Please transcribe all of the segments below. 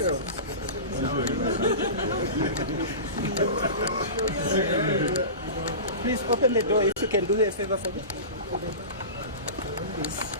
Please open the door if you can do a favor for me. Please.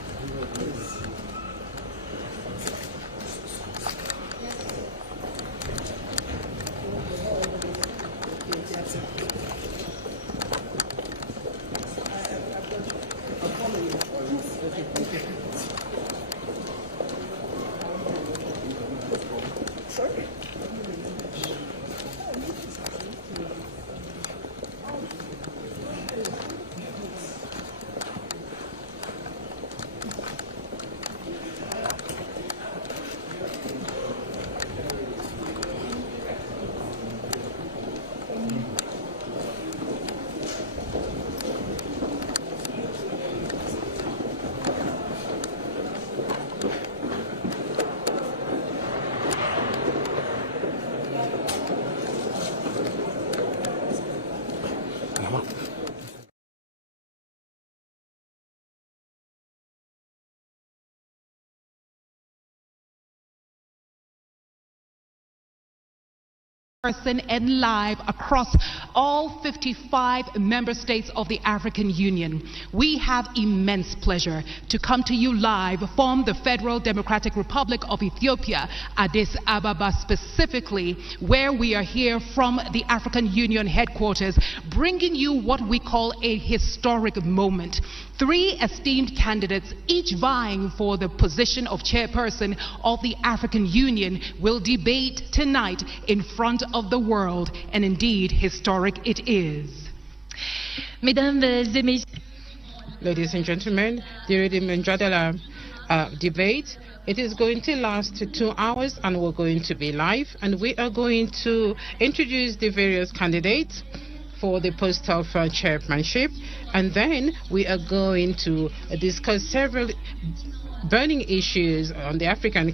Person and live across all 55 member states of the African Union. We have immense pleasure to come to you live from the Federal Democratic Republic of Ethiopia, Addis Ababa specifically, where we are here from the African Union headquarters, bringing you what we call a historic moment. 3 esteemed candidates, each vying for the position of chairperson of the African Union, will debate tonight in front of the world, and indeed historic it is. Ladies and gentlemen, the Jandriamandrato debate, it is going to last 2 hours and we're going to be live, and we are going to introduce the various candidates for the post of chairmanship, and then we are going to discuss several burning issues on the African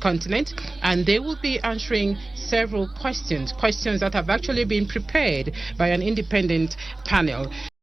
continent, and they will be answering several questions that have actually been prepared by an independent panel.